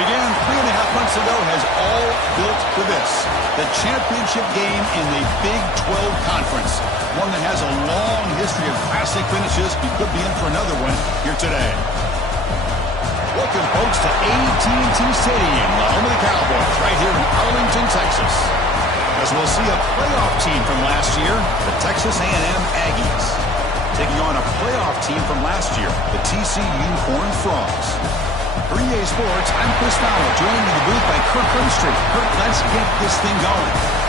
began 3.5 months ago has all built to this. The championship game in the Big 12 Conference. One that has a long history of classic finishes. We could be in for another one here today. Welcome, folks, to AT&T Stadium, the home of the Cowboys, right here in Arlington, Texas. As we'll see a playoff team from last year, the Texas A&M Aggies, taking on a playoff team from last year, the TCU Horned Frogs. For EA Sports, I'm Chris Fowler, joined in the booth by Kirk Herbstreit. Kirk, let's get this thing going.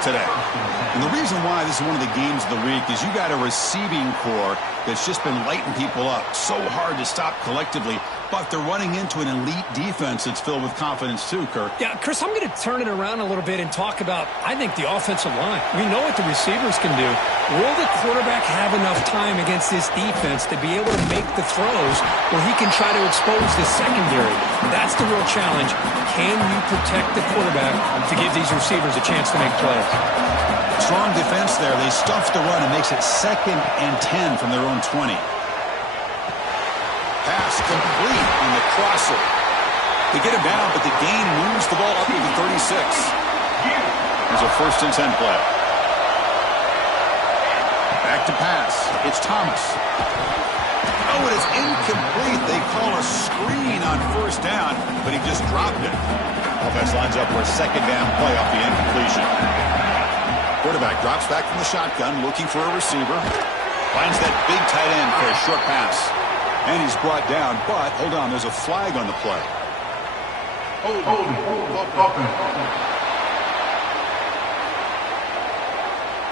Today. And the reason why this is one of the games of the week is you got a receiving core that's just been lighting people up. So hard to stop collectively, but they're running into an elite defense that's filled with confidence too, Kirk. Yeah, Chris, I'm going to turn it around a little bit and talk about, I think, the offensive line. We know what the receivers can do. Will the quarterback have enough time against this defense to be able to make the throws where he can try to expose the secondary? That's the real challenge. Can you protect the quarterback to give these receivers a chance to make plays? Strong defense there. They stuff the run and makes it 2nd and 10 from their own 20. Pass complete in the crosser. They get him down, but the gain moves the ball up to the 36. There's a 1st and 10 play. Back to pass. It's Thomas. Oh, it is incomplete. They call a screen on 1st down, but he just dropped it. Offense lines up for a 2nd down play off the incompletion. Quarterback drops back from the shotgun, looking for a receiver. Finds that big tight end for a short pass. And he's brought down, but hold on, there's a flag on the play.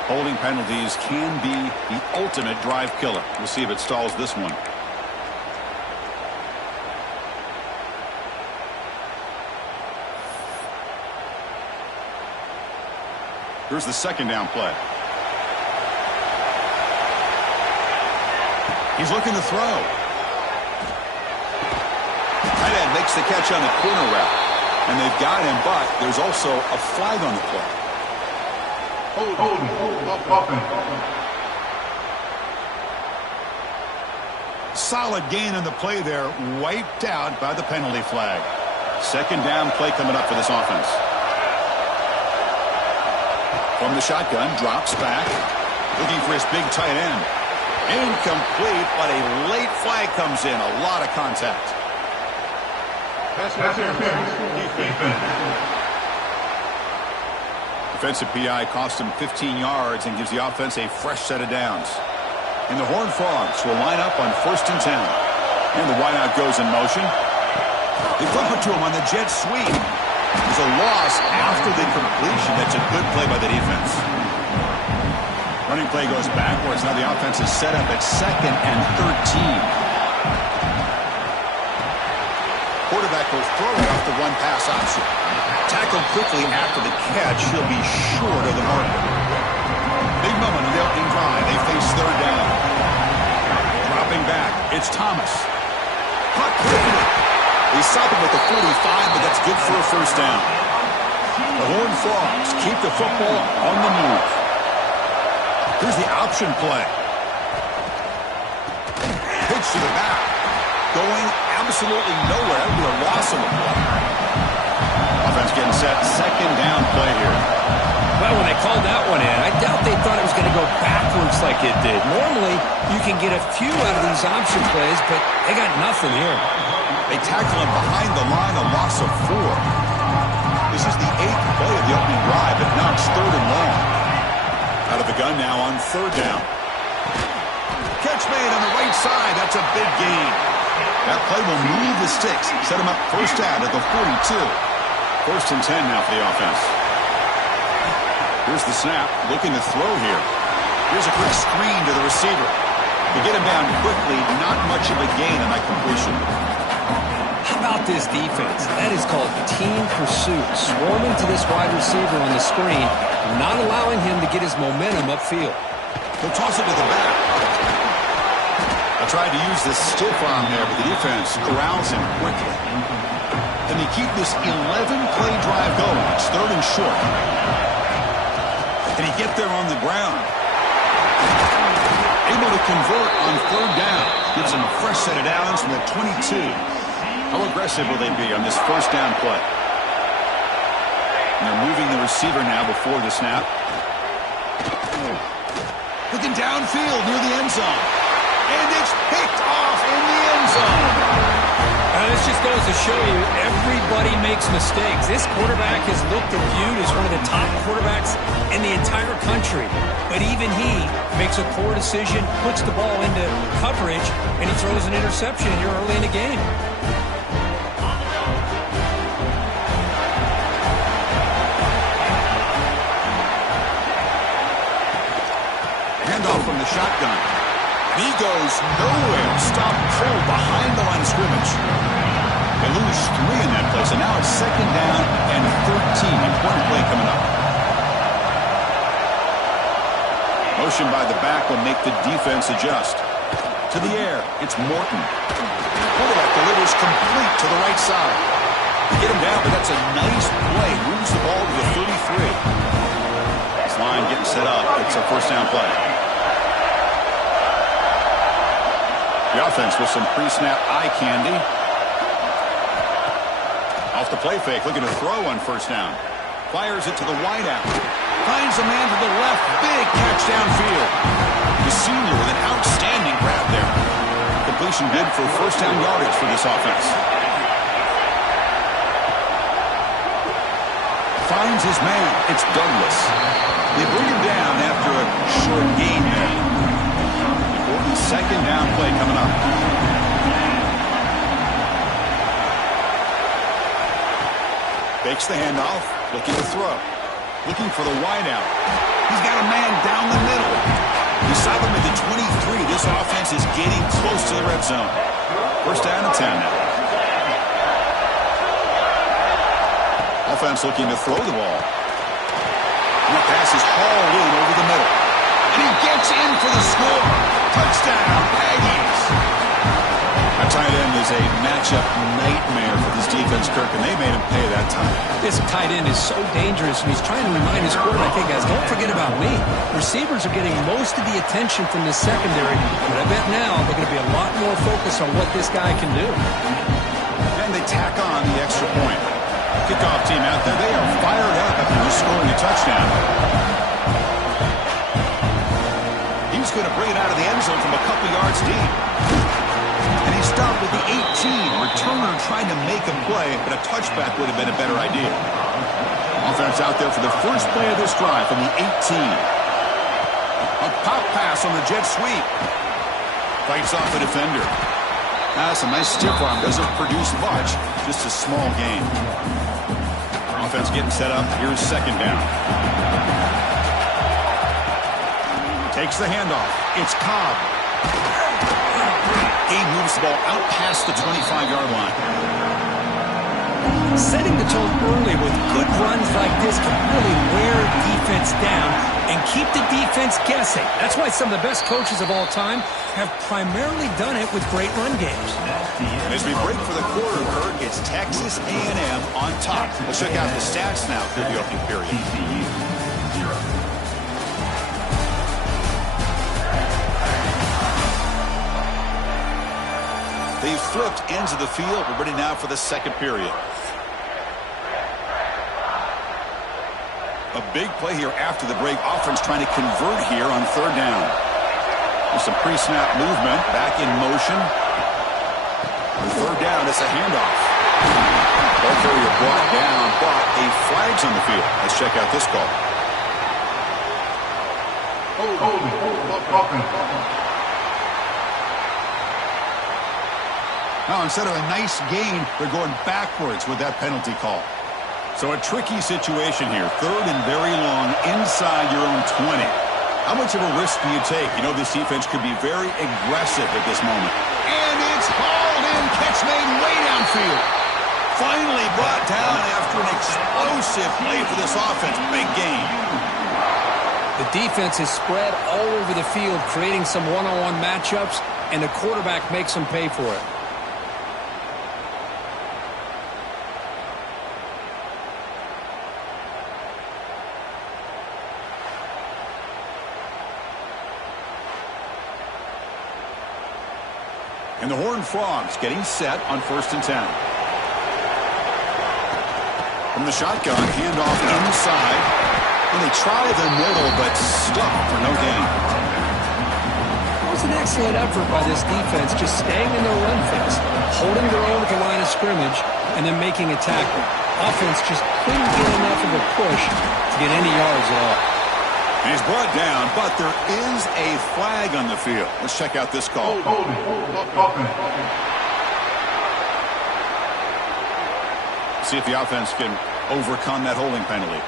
Holding penalties can be the ultimate drive killer. We'll see if it stalls this one. Here's the 2nd down play. He's looking to throw. Tight end makes the catch on the corner route. And they've got him, but there's also a flag on the play. Solid gain on the play there, wiped out by the penalty flag. 2nd down play coming up for this offense. From the shotgun, drops back, looking for his big tight end. Incomplete, but a late flag comes in. A lot of contact. Defensive PI cost him 15 yards and gives the offense a fresh set of downs. And the Horned Frogs will line up on 1st and 10. And the wideout goes in motion. They flip it to him on the jet sweep. There's a loss after the completion. That's a good play by the defense. Running play goes backwards. Now the offense is set up at 2nd and 13. Quarterback will throw it off the run pass option. Tackled quickly after the catch. He'll be short of the marker. Big moment in the opening drive. They face 3rd down. Dropping back. It's Thomas. Puck quickly. They stop him at the 45, but that's good for a 1st down. The Horned Frogs keep the football on the move. Here's the option play. Pitch to the back. Going absolutely nowhere. That would be a loss of a play. Offense getting set. 2nd down play here. Well, when they called that one in, I doubt they thought it was going to go backwards like it did. Normally, you can get a few out of these option plays, but they got nothing here. They tackle him behind the line, a loss of 4. This is the 8th play of the opening drive, but now it's 3rd and long. Out of the gun now on 3rd down. Catch made on the right side. That's a big gain. That play will move the sticks. Set him up 1st down at the 42. 1st and 10 now for the offense. Here's the snap, looking to throw here. Here's a quick screen to the receiver. To get him down quickly, not much of a gain on that completion. How about this defense? That is called team pursuit. Swarming to this wide receiver on the screen, not allowing him to get his momentum upfield. He'll toss it to the back. I tried to use this stiff arm there, but the defense corrals him quickly. Can he keep this 11-play drive going? It's 3rd and short. Can he get there on the ground? Able to convert on 3rd down. Gives him a fresh set of downs from the 22. How aggressive will they be on this 1st down play? And they're moving the receiver now before the snap. Looking downfield near the end zone. And it's picked off in the end zone. This just goes to show you everybody makes mistakes. This quarterback is looked and viewed as one of the top quarterbacks in the entire country. But even he makes a poor decision, puts the ball into coverage, and he throws an interception here early in the game. Handoff from the shotgun. And he goes nowhere. Stop cold behind the line of scrimmage. They lose 3 in that play, so now it's 2nd down and 13. Important play coming up. Motion by the back will make the defense adjust. To the air, it's Morton. Quarterback delivers complete to the right side. They get him down, but that's a nice play. Moves the ball to the 33. This line getting set up. It's a 1st down play. The offense with some pre-snap eye candy. Off the play fake, looking to throw on 1st down. Fires it to the wideout. Finds a man to the left. Big catch downfield. The senior with an outstanding grab there. Completion good for 1st down yardage for this offense. Finds his man. It's Douglas. They bring him down after a short gain there. Important 2nd down play coming up. Fakes the handoff, looking to throw. Looking for the wideout. He's got a man down the middle. Beside him at the 23. This offense is getting close to the red zone. 1st down and 10 now. Offense looking to throw the ball. And the pass is hauled in over the middle. And he gets in for the score. Touchdown, Aggies. A tight end is a matchup nightmare for this defense, Kirk, and they made him pay that time. This tight end is so dangerous, and he's trying to remind his quarterback, hey, guys, don't forget about me. Receivers are getting most of the attention from this secondary, but I bet now they're going to be a lot more focused on what this guy can do. And they tack on the extra point. Kickoff team out there, they are fired up after just scoring a touchdown. He's going to bring it out of the end zone from a couple yards deep. And he stopped with the 18. Returner trying to make a play, but a touchback would have been a better idea. Offense out there for the first play of this drive from the 18. A pop pass on the jet sweep. Fights off the defender. That's a nice stiff arm. Doesn't produce much. Just a small gain. Offense getting set up. Here's 2nd down. Takes the handoff. It's Cobb. He moves the ball out past the 25-yard line. Setting the tone early with good runs like this can really wear defense down and keep the defense guessing. That's why some of the best coaches of all time have primarily done it with great run games. As we break for the quarter, Kirk, it's Texas A&M on top. Let's check out the stats now through the opening period. TCU 0. They've flipped ends of the field. We're ready now for the 2nd period. A big play here after the break. Offense trying to convert here on 3rd down. There's some pre-snap movement. Back in motion. On 3rd down, it's a handoff. Ball carrier brought down, but a flag's on the field. Let's check out this call. Now, instead of a nice gain, they're going backwards with that penalty call. So a tricky situation here. 3rd and very long inside your own 20. How much of a risk do you take? You know this defense could be very aggressive at this moment. And it's hauled in. Catch made way downfield. Finally brought down after an explosive play for this offense. Big game. The defense is spread all over the field, creating some one-on-one matchups, and the quarterback makes them pay for it. And the Horned Frogs getting set on 1st and 10. From the shotgun, handoff inside. And they try the middle, but stuck for no gain. It was an excellent effort by this defense, just staying in their run fence, holding their own at the line of scrimmage, and then making a tackle. Offense just couldn't get enough of a push to get any yards at all. And he's brought down, but there is a flag on the field. Let's check out this call. See if the offense can overcome that holding penalty.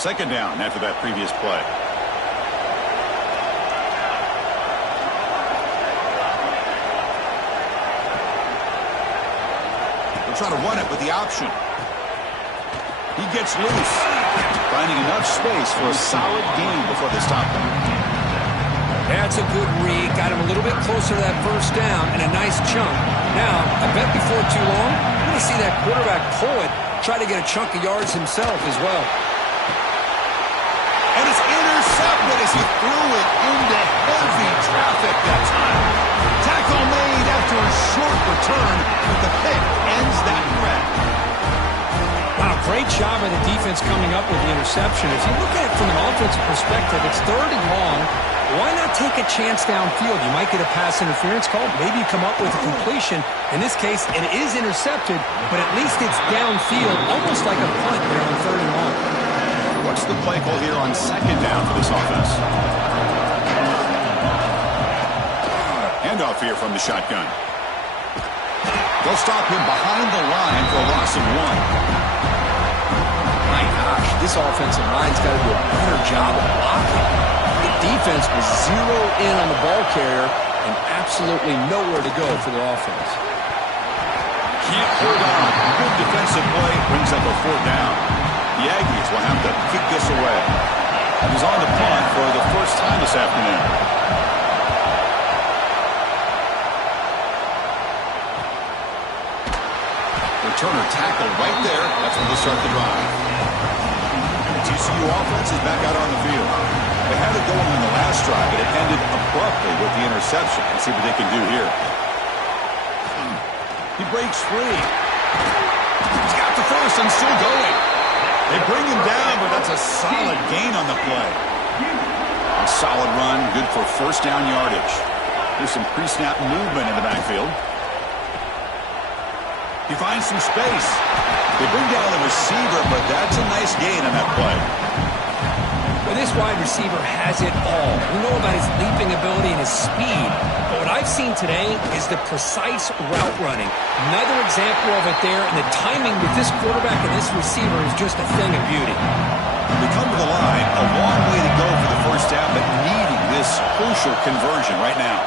2nd down after that previous play. They'll try to run it with the option. He gets loose, finding enough space for a solid gain before they stop him. That's a good read. Got him a little bit closer to that 1st down and a nice chunk. Now, I bet before too long, we're going to see that quarterback pull it, try to get a chunk of yards himself as well. And it's intercepted as he threw it into heavy traffic that time. Tackle made after a short return, but the pick ends that threat. Wow, great job by the defense coming up with the interception. If you look at it from an offensive perspective, it's 3rd and long. Why not take a chance downfield? You might get a pass interference call. Maybe you come up with a completion. In this case, it is intercepted, but at least it's downfield, almost like a punt there on 3rd and long. What's the play call here on 2nd down for this offense? Handoff here from the shotgun. They'll stop him behind the line for a loss of 1. My gosh, this offensive line's got to do a better job of blocking. The defense was zero in on the ball carrier and absolutely nowhere to go for the offense. Can't hold on. Good defensive play brings up a 4th down. The Aggies will have to kick this away. And he's on the punt for the first time this afternoon. Returner tackle right there. That's when they start the drive. And the TCU offense is back out on the field. They had it going on the last drive, but it ended abruptly with the interception. Let's see what they can do here. He breaks free. He's got the first and still going. They bring him down, but that's a solid gain on the play. A solid run, good for 1st down yardage. There's some pre-snap movement in the backfield. He finds some space. They bring down the receiver, but that's a nice gain on that play. Well, this wide receiver has it all. We know about his leaping ability and his speed, but what I've seen today is the precise route running. Another example of it there, and the timing with this quarterback and this receiver is just a thing of beauty. They come to the line, a long way to go for the 1st down, but needing this crucial conversion right now.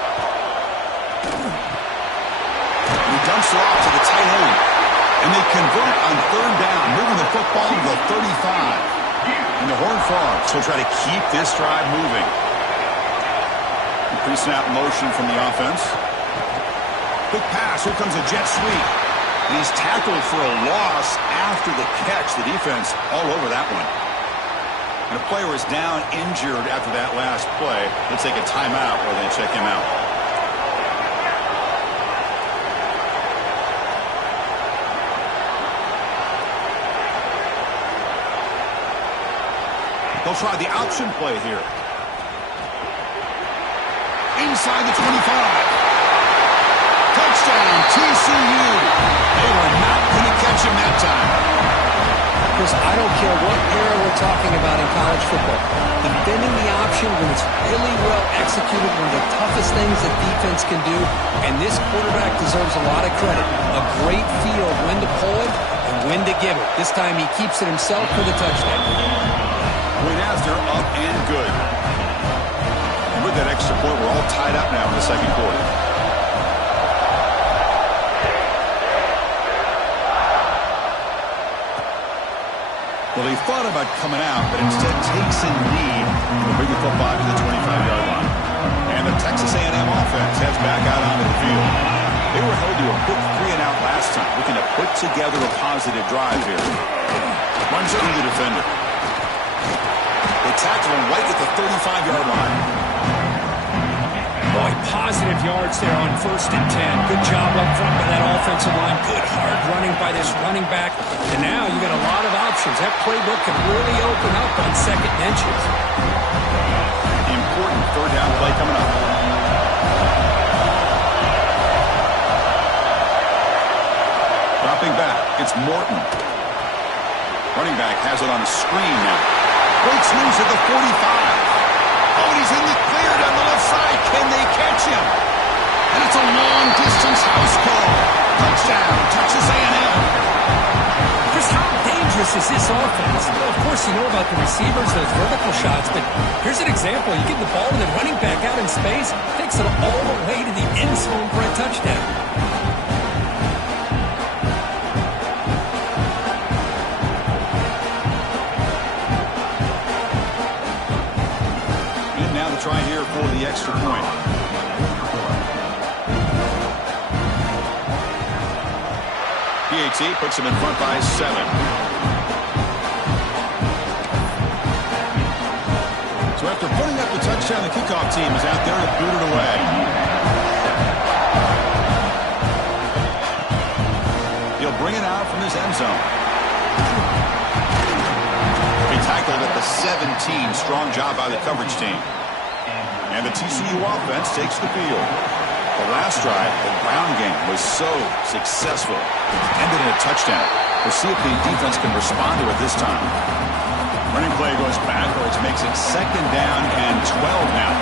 And he dumps it off to the tight end, and they convert on 3rd down, moving the football to the 35. And the Horned Frogs will try to keep this drive moving. Pre-snap motion from the offense. Quick pass. Here comes a jet sweep. And he's tackled for a loss after the catch. The defense all over that one. And a player is down injured after that last play. They'll take a timeout while they check him out. They'll try the option play here. Inside the 25. Touchdown, TCU. They were not going to catch him that time. Chris, I don't care what era we're talking about in college football. Defending the option when it's really well executed, one of the toughest things that defense can do, and this quarterback deserves a lot of credit. A great feel of when to pull it and when to give it. This time he keeps it himself for the touchdown. Point after, up and good. And with that extra point, we're all tied up now in the second quarter. Well, he thought about coming out, but instead takes in lead and will bring the football to the 25-yard line. And the Texas A&M offense heads back out onto the field. They were held to a quick 3-and-out last time, looking to put together a positive drive here. Runs through the defender. They tackle him right at the 35-yard line. Boy, positive yards there on 1st and 10. Good job up front by that offensive line. Good hard running by this running back. And now you got a lot of options. That playbook can really open up on 2nd and inches. Important 3rd down play coming up. Dropping back, it's Morton. Running back has it on a screen now. Breaks loose at the 45. Oh, and he's in the clear down the left side. Can they catch him? And it's a long-distance house call. Touchdown, Texas A&M. Chris, how dangerous is this offense? Well, of course, you know about the receivers, those vertical shots, but here's an example. You get the ball and the running back out in space, takes it all the way to the end zone for a touchdown. Try here for the extra point. PAT puts him in front by 7. So after putting up the touchdown, the kickoff team is out there to boot it away. He'll bring it out from his end zone. He tackled at the 17. Strong job by the coverage team. And the TCU offense takes the field. The last drive, the ground game, was so successful. It ended in a touchdown. We'll see if the defense can respond to it this time. Running play goes backwards, makes it 2nd down and 12 now.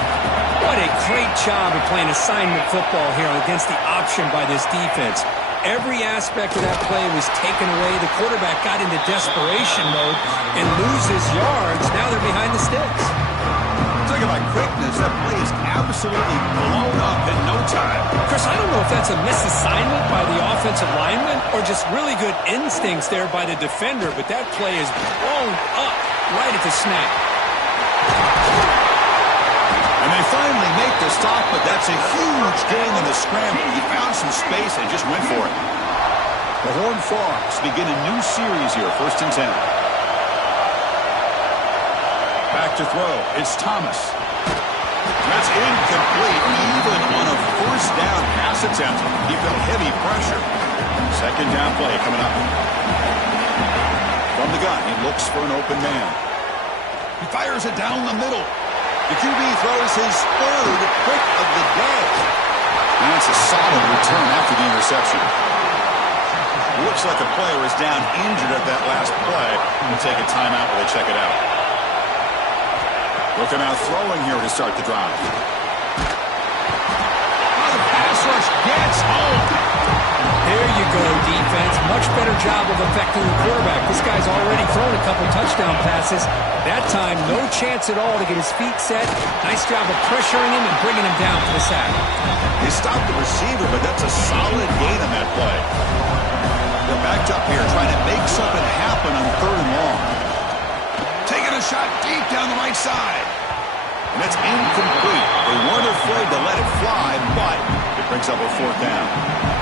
What a great job of playing assignment football here against the option by this defense. Every aspect of that play was taken away. The quarterback got into desperation mode and loses yards. Now they're behind the sticks. Talking about quickness, that play is absolutely blown up in no time. Chris, I don't know if that's a misassignment by the offensive lineman or just really good instincts there by the defender, but that play is blown up right at the snap. And they finally make the stop, but that's a huge gain in the scramble. He found some space and just went for it. The Horned Frogs begin a new series here, 1st and 10. Back to throw. It's Thomas. That's incomplete. Even on a 1st down pass attempt, he felt heavy pressure. 2nd down play coming up. From the gun, he looks for an open man. He fires it down the middle. The QB throws his 3rd pick of the day. And that's a solid return after the interception. Looks like the player is down injured at that last play. We'll take a timeout while they check it out. Looking out throwing here to start the drive. Oh, the pass rush gets home. There you go, defense. Much better job of affecting the quarterback. This guy's already thrown a couple touchdown passes. That time, no chance at all to get his feet set. Nice job of pressuring him and bringing him down for the sack. They stopped the receiver, but that's a solid gain on that play. They're backed up here trying to make something happen on 3rd and long. Taking a shot deep down the right side. And it's incomplete. They weren't afraid to let it fly, but it brings up a 4th down.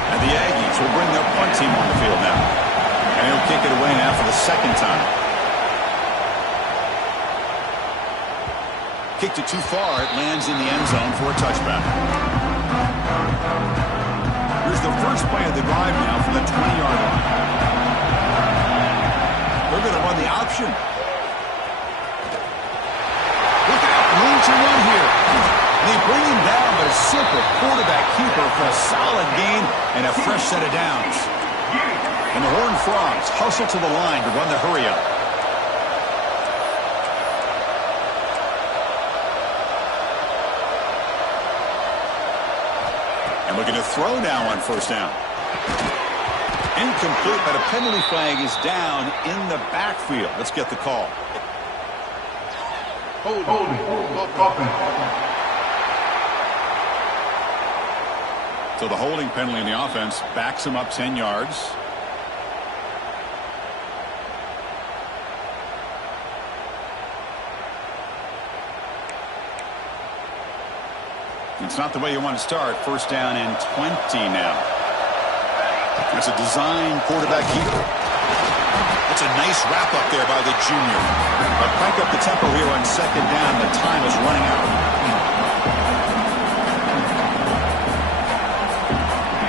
And the Aggies will bring their punt team on the field now. And he'll kick it away now for the 2nd time. Kicked it too far. It lands in the end zone for a touchback. Here's the first play of the drive now from the 20-yard line. They're going to run the option. Look out, room to run here. They bring him down, but a simple quarterback keeper for a solid gain and a fresh set of downs. And the Horned Frogs hustle to the line to run the hurry-up. And looking to throw now on 1st down. Incomplete, but a penalty flag is down in the backfield. Let's get the call. Holding. So the holding penalty in the offense backs him up 10 yards. It's not the way you want to start. First down and 20 now. That's a design quarterback keeper. That's a nice wrap up there by the junior. But crank up the tempo here on second down. The time is running out.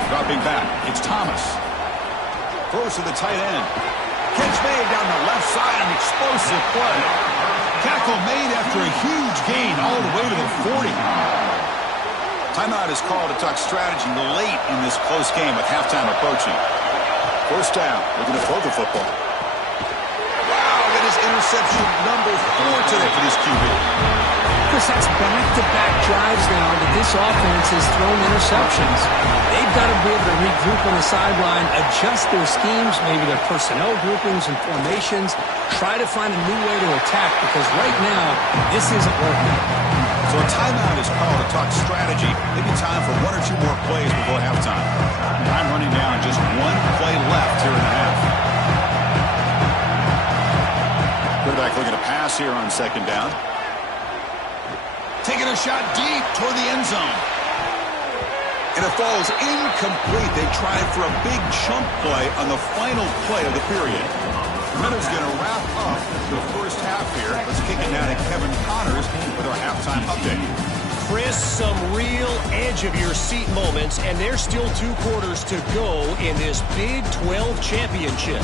Dropping back, it's Thomas. Throws to the tight end. Catch made down the left side, an explosive play. Tackle made after a huge gain all the way to the 40. Timeout is called to talk strategy late in this close game with halftime approaching. First down, looking to throw the football. Wow, that is interception number 4 today for this QB. Chris, that's back-to-back drives now that this offense has thrown interceptions. They've got to be able to regroup on the sideline, adjust their schemes, maybe their personnel groupings and formations, try to find a new way to attack, because right now, this isn't working. So a timeout is called to talk strategy. Maybe time for 1 or 2 more plays before halftime. Time running down, just 1 play left here in the half. Quarterback looking to pass here on second down. Taking a shot deep toward the end zone. And it falls incomplete. They tried for a big chunk play on the final play of the period. Miller's going to wrap up the first half here. Let's kick it now to Kevin Connors with our halftime update. Chris, some real edge-of-your-seat moments, and there's still 2 quarters to go in this Big 12 championship.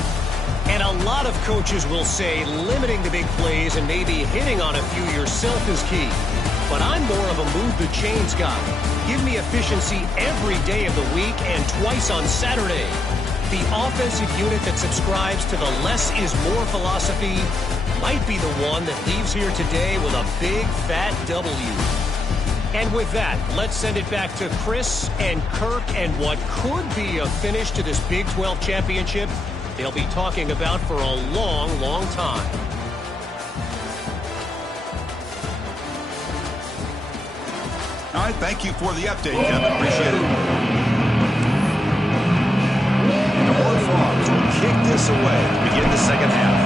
And a lot of coaches will say limiting the big plays and maybe hitting on a few yourself is key. But I'm more of a move-the-chains guy. Give me efficiency every day of the week and twice on Saturday. The offensive unit that subscribes to the less is more philosophy might be the one that leaves here today with a big fat W. And with that, let's send it back to Chris and Kirk and what could be a finish to this Big 12 championship they'll be talking about for a long, long time. All right, thank you for the update, Kevin. Appreciate it. Frogs will kick this away to begin the second half.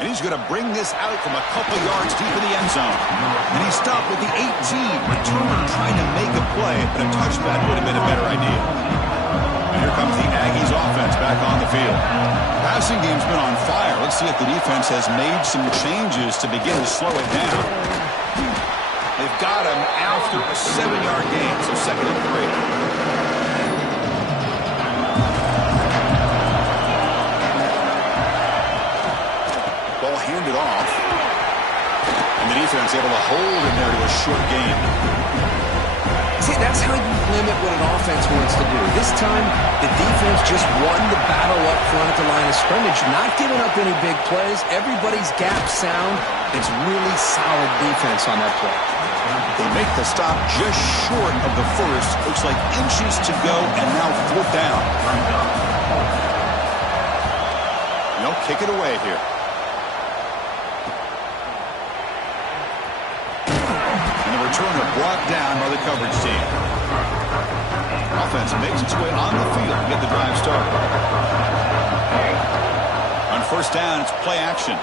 And he's going to bring this out from a couple yards deep in the end zone. And he stopped with the 18. Returner trying to make a play, but a touchback would have been a better idea. And here comes the Aggies offense back on the field. Passing game's been on fire. Let's see if the defense has made some changes to begin to slow it down. They've got him after a 7-yard gain, so 2nd and 3. Ball handed off. And the defense able to hold him there to a short gain. See, that's how you limit what an offense wants to do. This time, the defense just won the battle up front at the line of scrimmage, not giving up any big plays. Everybody's gap sound. It's really solid defense on that play. They make the stop just short of the first. Looks like inches to go, and now 4th down. They'll kick it away here. And the returner brought down by the coverage team. Offense makes its way on the field to get the drive started. On first down, it's play action.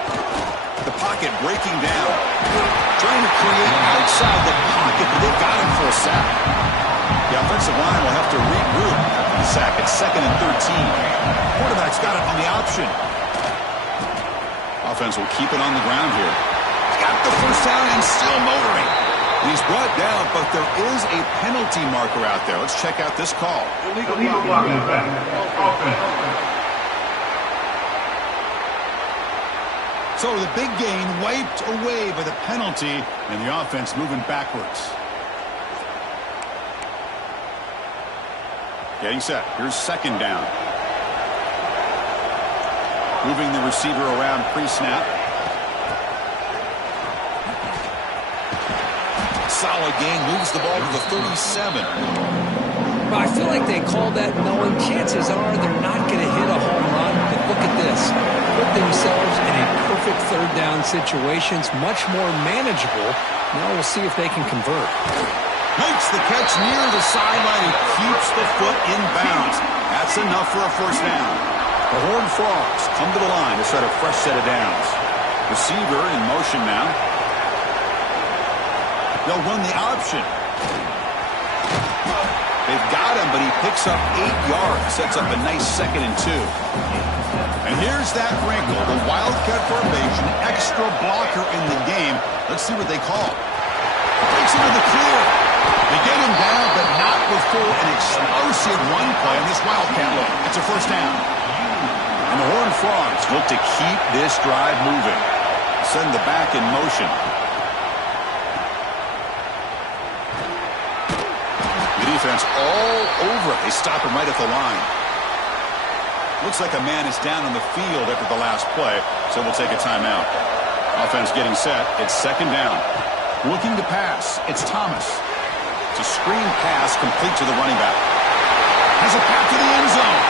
The pocket breaking down. Trying to create outside the pocket, but they got him for a sack. The offensive line will have to regroup after the sack. It's 2nd and 13. Quarterback's got it on the option. Offense will keep it on the ground here. He's got the first down and still motoring. He's brought down, but there is a penalty marker out there. Let's check out this call. Illegal blocking back. Offense. So the big gain wiped away by the penalty, and the offense moving backwards. Getting set. Here's 2nd down. Moving the receiver around pre-snap. solid gain, moves the ball to the 37. Well, I feel like they called that knowing chances are they're not going to hit a home run. But look at this. Put themselves in a perfect third down situation. It's much more manageable. Now we'll see if they can convert. Makes the catch near the sideline and keeps the foot in bounds. That's enough for a first down. The Horned Frogs come to the line to start a fresh set of downs. Receiver in motion now. They'll run the option. They've got him, but he picks up 8 yards. Sets up a nice 2nd and 2. And here's that wrinkle. The Wildcat formation, extra blocker in the game. Let's see what they call. Takes him to the clear. They get him down, but not before an explosive run play on this Wildcat look. It's a first down. And the Horned Frogs look to keep this drive moving. Send the back in motion. The defense all over it. They stop him right at the line. Looks like a man is down on the field after the last play, so we'll take a timeout. Offense getting set. It's 2nd down. Looking to pass. It's Thomas. It's a screen pass complete to the running back. Has a path to the end zone.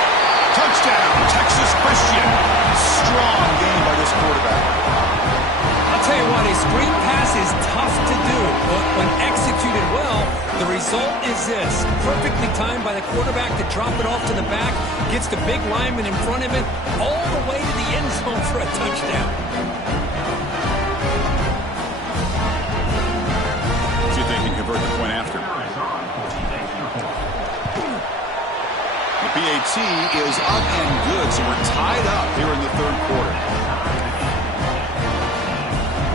Touchdown, Texas Christian. Strong game by this quarterback. I'll tell you what, a screen pass is tough to do, but when executed well, the result is this. Perfectly timed by the quarterback to drop it off to the back, gets the big lineman in front of it, all the way to the end zone for a touchdown. See if they can convert the point after. The PAT is up and good, so we're tied up here in the 3rd quarter.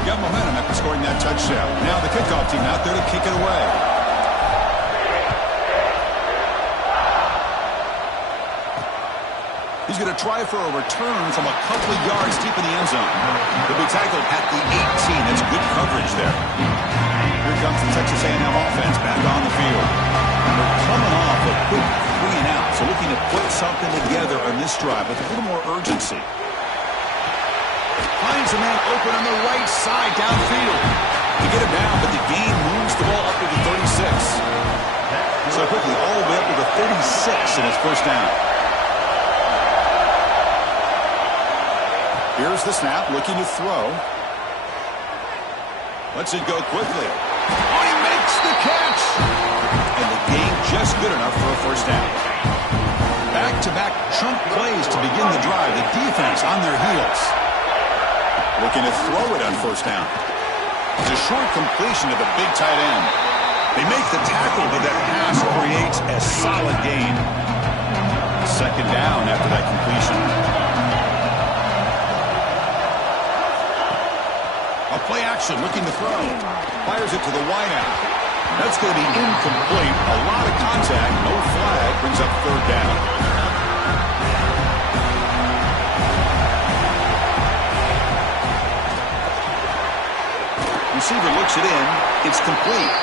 Got momentum after scoring that touchdown. Now the kickoff team out there to kick it away. He's going to try for a return from a couple of yards deep in the end zone. He'll be tackled at the 18. That's good coverage there. Here comes the Texas A&M offense back on the field. They're coming off a quick 3 and out, so looking to put something together on this drive with a little more urgency. Finds a man open on the right side downfield. They get him down, but the gain moves the ball up to the 36. So quickly, all the way up to the 36 in his first down. Here's the snap, looking to throw. Lets it go quickly. Oh, he makes the catch! And the gain just good enough for a first down. Back-to-back chunk plays to begin the drive. The defense on their heels. Looking to throw it on first down. It's a short completion to the big tight end. They make the tackle, but that pass creates a solid gain. 2nd down after that completion. A play action, looking to throw. Fires it to the wideout. That's going to be incomplete. A lot of contact, no flag, brings up 3rd down. Receiver looks it in. It's complete.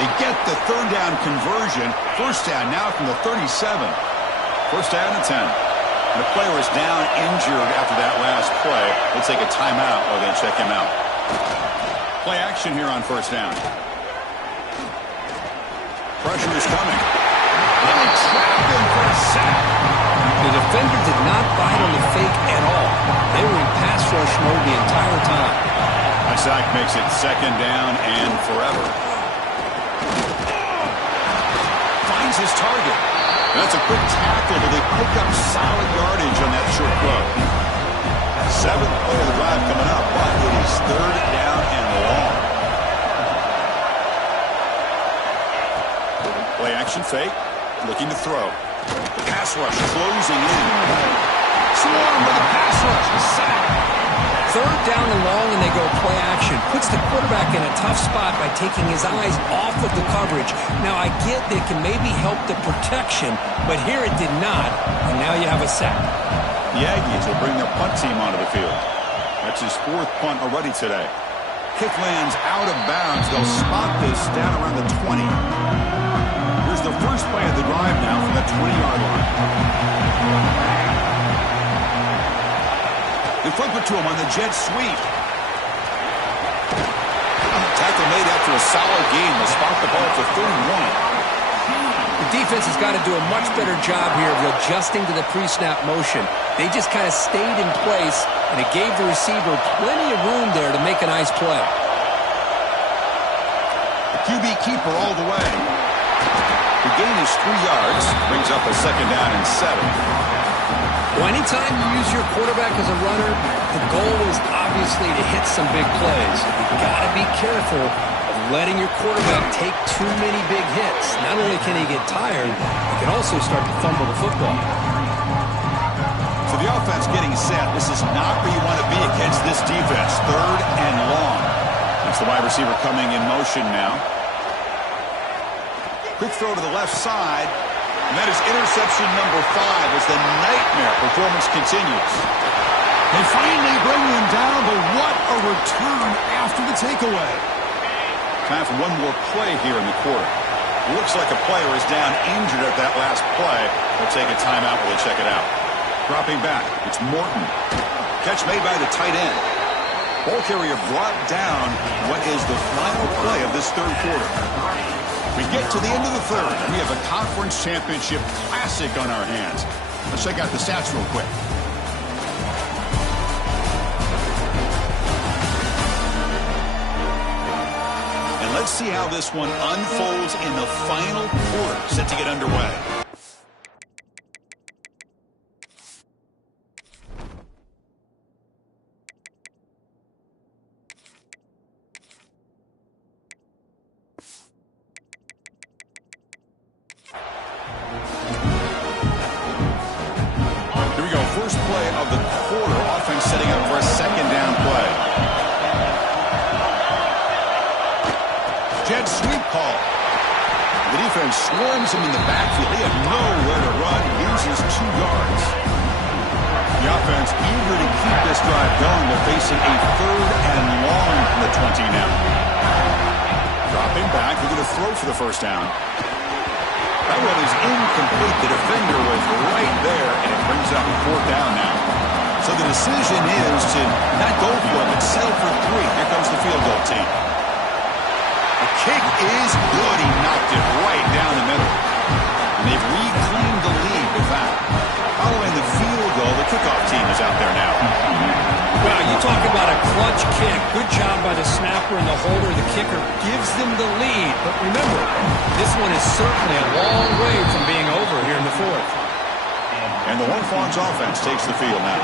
They get the 3rd down conversion. First down now from the 37. First down and 10. The player is down injured after that last play. They'll take a timeout while they check him out. Play action here on first down. Pressure is coming. And they trap him for a sack. The defender did not bite on the fake at all. They were in pass rush mode the entire time. A sack makes it 2nd down and forever. Finds his target. That's a quick tackle, but they pick up solid yardage on that short throw. 7th play of the drive coming up, but it is 3rd down and long. Play action fake, looking to throw. The pass rush closing in. Swarm with a pass rush, a sack. 3rd down and long, and they go play action. Puts the quarterback in a tough spot by taking his eyes off of the coverage. Now, I get they can maybe help the protection, but here it did not, and now you have a sack. The Aggies will bring their punt team onto the field. That's his 4th punt already today. Kick lands out of bounds. They'll spot this down around the 20. Here's the first play of the drive now from the 20-yard line. They flip it to him on the jet sweep. Tackle made after a solid game. They'll spot the ball for 31. The defense has got to do a much better job here of adjusting to the pre-snap motion. They just kind of stayed in place, and it gave the receiver plenty of room there to make a nice play. The QB keeper all the way. The gain is 3 yards. Brings up a 2nd down and 7. Well, anytime you use your quarterback as a runner, the goal is obviously to hit some big plays. You've got to be careful of letting your quarterback take too many big hits. Not only can he get tired, he can also start to fumble the football. So the offense getting set. This is not where you want to be against this defense. 3rd and long. That's the wide receiver coming in motion now. Quick throw to the left side. And that is interception number 5 as the nightmare performance continues. They finally bring him down, but what a return after the takeaway. Time for one more play here in the quarter. Looks like a player is down injured at that last play. They'll take a timeout while they check it out. Dropping back, it's Morton. Catch made by the tight end. Ball carrier brought down. What is the final play of this 3rd quarter? We get to the end of the 3rd, and we have a conference championship classic on our hands. Let's check out the stats real quick. And let's see how this one unfolds in the final quarter, set to get underway. First play of the quarter. Offense setting up for a 2nd down play. Jet sweep call. The defense swarms him in the backfield. He had nowhere to run. Loses 2 yards. The offense eager to keep this drive going. They're facing a 3rd and long from the 20 now. Dropping back. They're going to throw for the 1st down. That one is incomplete. The defender was right there, and it brings up 4th down now. So the decision is to not go for it, but settle for 3. Here comes the field goal team. The kick is good. He knocked it right down the middle. And they've reclaimed the lead with that. Following the field goal, the kickoff team is out there now. Well, you talk about a clutch kick. Good job by the snapper and the holder. The kicker gives them the lead. But remember, this one is certainly a long way from being over here in the 4th. And the Horned offense takes the field now.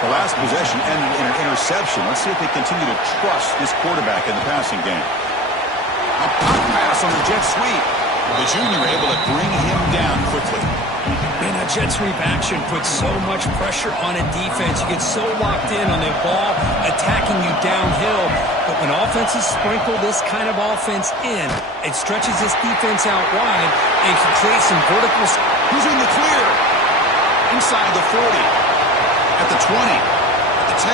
The last possession ended in an interception. Let's see if they continue to trust this quarterback in the passing game. A pop pass on the jet sweep. The junior able to bring him down quickly. Man, that jet sweep action puts so much pressure on a defense. You get so locked in on the ball attacking you downhill. But when offenses sprinkle this kind of offense in, it stretches this defense out wide and can create some vertical. Who's in the clear? Inside the 40. At the 20. At the 10.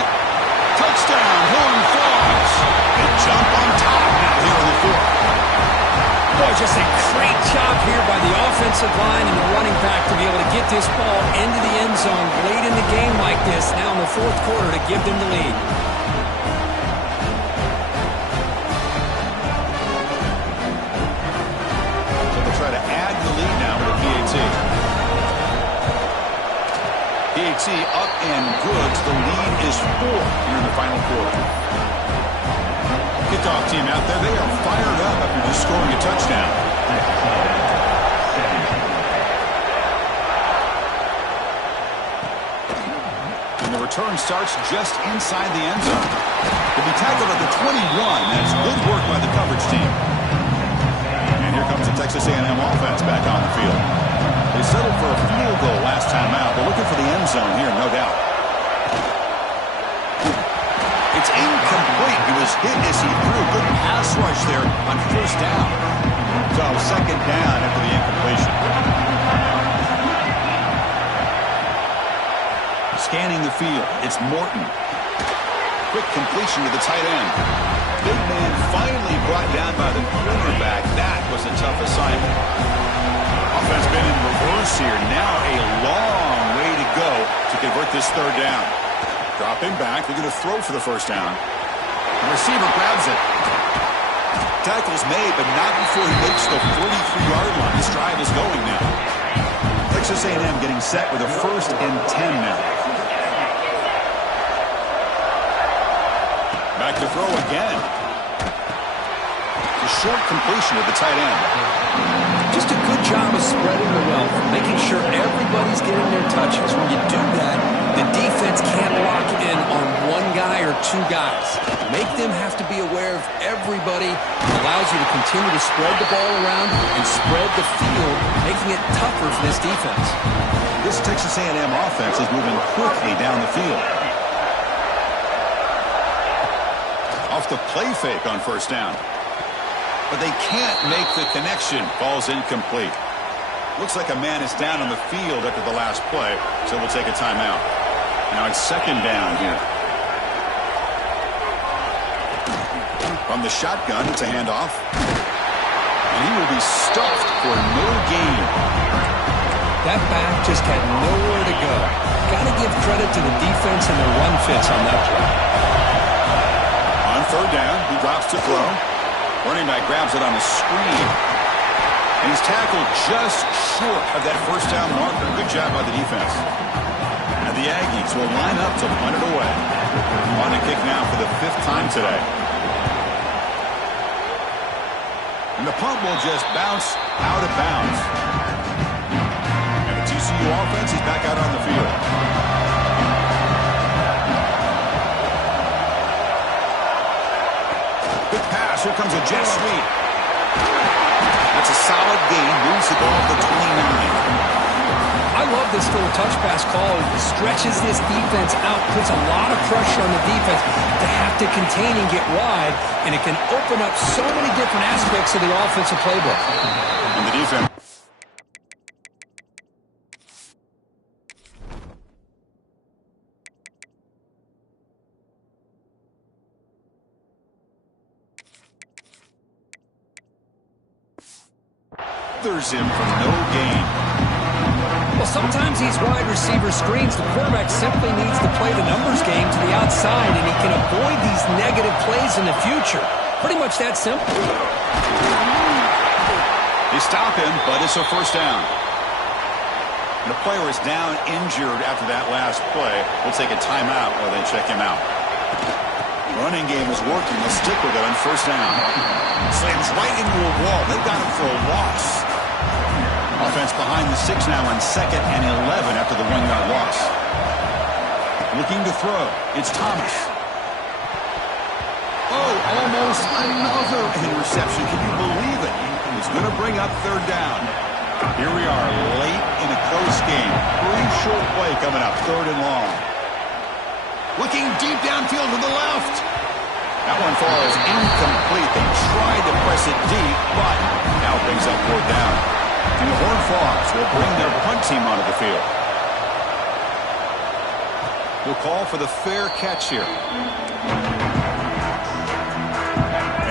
Touchdown, Horned Frogs. They jump on top now here in the 4th. Boy, just a great job here by the offensive line and the running back to be able to get this ball into the end zone late in the game like this, now in the 4th quarter, to give them the lead. So they'll try to add the lead now with a PAT. PAT up and good. The lead is 4 here in the final quarter. Kickoff team out there, they are fired up after just scoring a touchdown. And the return starts just inside the end zone. They'll be tackled at the 21. That's good work by the coverage team. And here comes the Texas A&M offense back on the field. They settled for a field goal last time out. They're looking for the end zone here, no doubt. It's incomplete. He was hit as he threw. Good pass rush there on 1st down. So 2nd down after the incompletion. Scanning the field. It's Morton. Quick completion to the tight end. Big man finally brought down by the quarterback. That was a tough assignment. Offense been in reverse here. Now a long way to go to convert this 3rd down. Dropping back. They're going to throw for the 1st down. The receiver grabs it. tackle's made, but not before he makes the 43-yard line. This drive is going now. Texas A&M getting set with a 1st and 10 now. Back to throw again. A short completion of the tight end. Just a good job of spreading the wealth, making sure everybody's getting their touches. When you do that, the defense can't lock in on one guy or two guys. Make them have to be aware of everybody. It allows you to continue to spread the ball around and spread the field, making it tougher for this defense. This Texas A&M offense is moving quickly down the field. Off the play fake on 1st down. But they can't make the connection. Ball's incomplete. Looks like a man is down on the field after the last play, so we'll take a timeout. Now it's 2nd down here. From the shotgun, it's a handoff. And he will be stuffed for no gain. That back just had nowhere to go. Got to give credit to the defense and their run fits on that play. On 3rd down, he drops to throw. Running back grabs it on the screen. And he's tackled just short of that 1st down marker. Good job by the defense. And the Aggies will line up to punt it away. On the kick now for the 5th time today. And the punt will just bounce out of bounds. And the TCU offense is back out on the field. Good pass. Here comes a jet sweep. That's a solid gain. Moves the ball to the 29. I love this little touch pass call. It stretches this defense out, puts a lot of pressure on the defense to have to contain and get wide, and it can open up so many different aspects of the offensive playbook. And the defense. Him for no gain. Well, sometimes these wide receiver screens, the quarterback simply needs to play the numbers game to the outside, and he can avoid these negative plays in the future. Pretty much that simple. They stop him, but it's a 1st down. And the player is down injured after that last play. We'll take a timeout while they check him out. Running game is working. Let's stick with it on 1st down. Slams right into a wall. They've got him for a loss. Offense behind the 6 now on 2nd and 11 after the 1-yard loss. Looking to throw. It's Thomas. Oh, almost another interception. Can you believe it? It's going to bring up 3rd down. Here we are late in a close game. Crucial play coming up. 3rd and long. Looking deep downfield to the left. That one falls incomplete. They tried to press it deep, but now brings up 4th down. And the Horned Frogs will bring their punt team onto the field. We'll call for the fair catch here.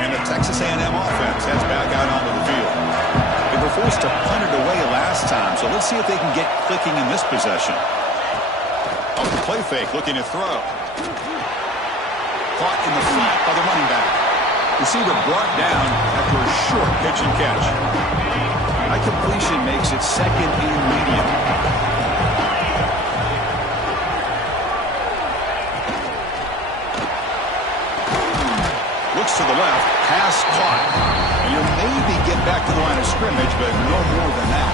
And the Texas A&M offense heads back out onto the field. They were forced to punt it away last time, so let's see if they can get clicking in this possession. Off the play fake, looking to throw. Caught in the flat by the running back. Receiver brought down after a short pitch and catch. That completion makes it 2nd and medium. Looks to the left, pass caught. And you'll maybe get back to the line of scrimmage, but no more than that.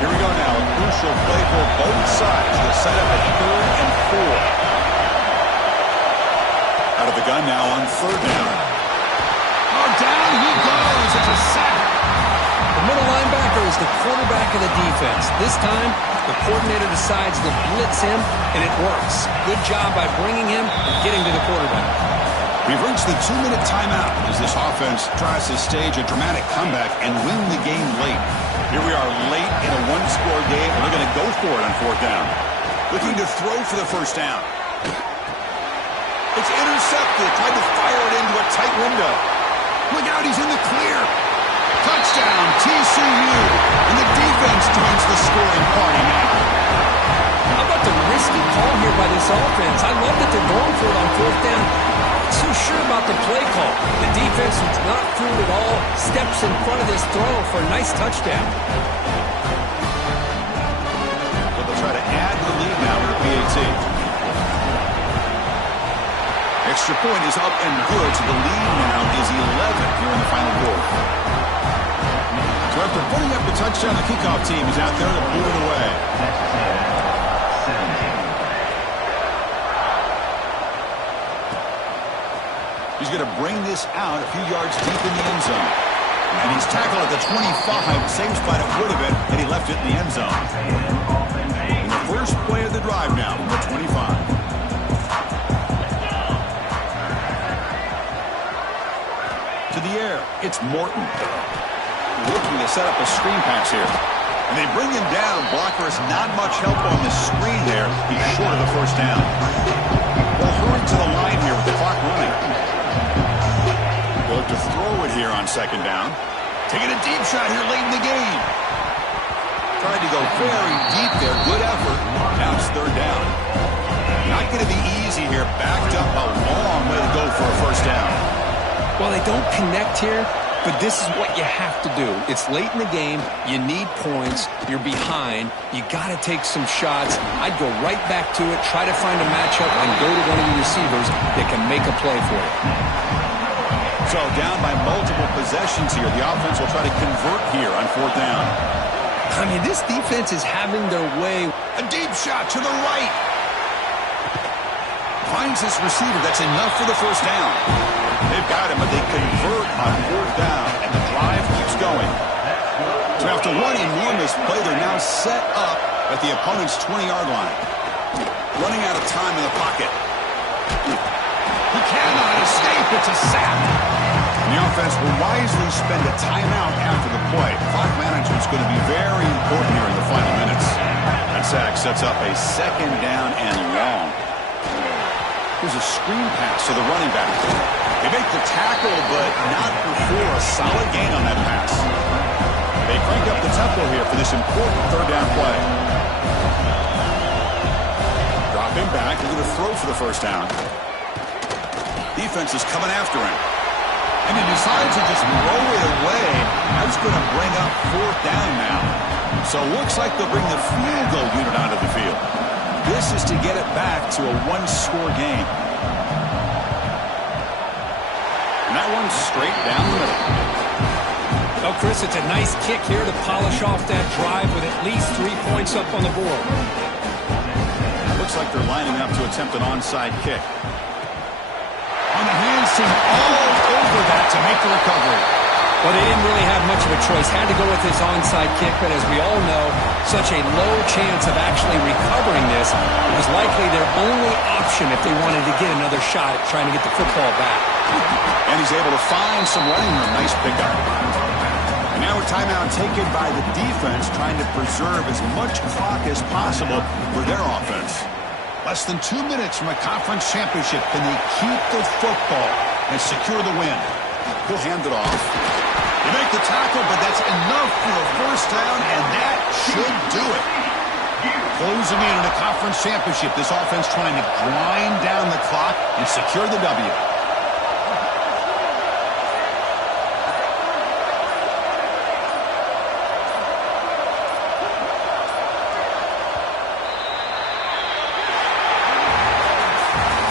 Here we go now, a crucial play for both sides. The setup at 3rd and 4. Out of the gun now on 3rd down. Oh, down he goes. It's a sack. The middle linebacker is the quarterback of the defense. This time, the coordinator decides to blitz him, and it works. Good job by bringing him and getting to the quarterback. We've reached the 2-minute timeout as this offense tries to stage a dramatic comeback and win the game late. Here we are late in a 1-score game, and they're going to go for it on 4th down. Looking to throw for the 1st down. It's intercepted. Tried to fire it into a tight window. Look out, he's in the clear. Touchdown, TCU. And the defense joins the scoring party now. How about the risky call here by this offense? I love that they're going for it on 4th down. not so sure about the play call. The defense was not fooled at all. Steps in front of this throw for a nice touchdown. But they'll try to add the lead now with the PAT. Extra point is up and good, so the lead now is 11 here in the final quarter. So after putting up the touchdown, the kickoff team is out there to pull it away. He's going to bring this out a few yards deep in the end zone. And he's tackled at the 25. Same spot it would have been had he left it in the end zone. And the first play of the drive now from the 25. To the air, it's Morton. Looking to set up a screen pass here. And they bring him down. Blocker has not much help on the screen there. He's short of the first down. They'll hurry to the line here with the clock running. They'll look to throw it here on second down. Taking a deep shot here late in the game. Tried to go very deep there. Good effort. Now it's third down. Not going to be easy here. Backed up a long way to go for a first down. Well, they don't connect here, but this is what you have to do. It's late in the game. You need points. You're behind. You got to take some shots. I'd go right back to it, try to find a matchup, and go to one of your receivers that can make a play for you. So down by multiple possessions here. The offense will try to convert here on fourth down. I mean, this defense is having their way. A deep shot to the right. Finds this receiver. That's enough for the first down. They've got him, but they convert on fourth down, and the drive keeps going. So after one enormous play, they're now set up at the opponent's 20-yard line. Running out of time in the pocket. He cannot escape. It's a sack. And the offense will wisely spend a timeout after the play. Clock management's going to be very important here in the final minutes. That sack sets up a second down and long. Here's a screen pass to the running back. They make the tackle, but not before a solid gain on that pass. They crank up the tempo here for this important third down play. Drop him back. They're going to throw for the first down. Defense is coming after him. And he decides to just roll it away. That's going to bring up fourth down now. So it looks like they'll bring the field goal unit onto the field. This is to get it back to a one-score game. And that one's straight down the middle. Well, Chris, it's a nice kick here to polish off that drive with at least 3 points up on the board. Looks like they're lining up to attempt an onside kick. On the hands team all over that to make the recovery. Well, they didn't really have much of a choice. Had to go with this onside kick, but as we all know, such a low chance of actually recovering this was likely their only option if they wanted to get another shot at trying to get the football back. And he's able to find some running room. Nice pickup. And now a timeout taken by the defense, trying to preserve as much clock as possible for their offense. Less than 2 minutes from a conference championship. Can they keep the football and secure the win? He'll hand it off. They make the tackle, but that's enough for a first down, and that should do it. Closing in a conference championship, this offense trying to grind down the clock and secure the W.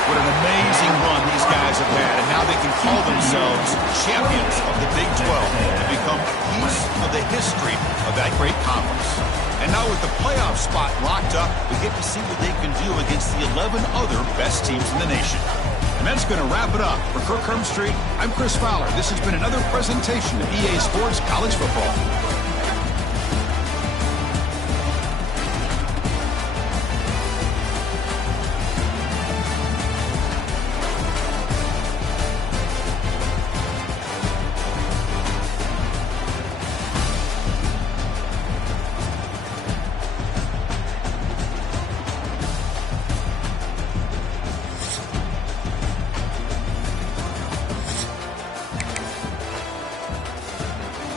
What an amazing run these guys have had, and now they can call themselves champions of the Big 12 and become a piece of the history of that great conference. And now with the playoff spot locked up, we get to see what they can do against the 11 other best teams in the nation. And that's going to wrap it up. For Kirk Street, I'm Chris Fowler. This has been another presentation of EA Sports College Football.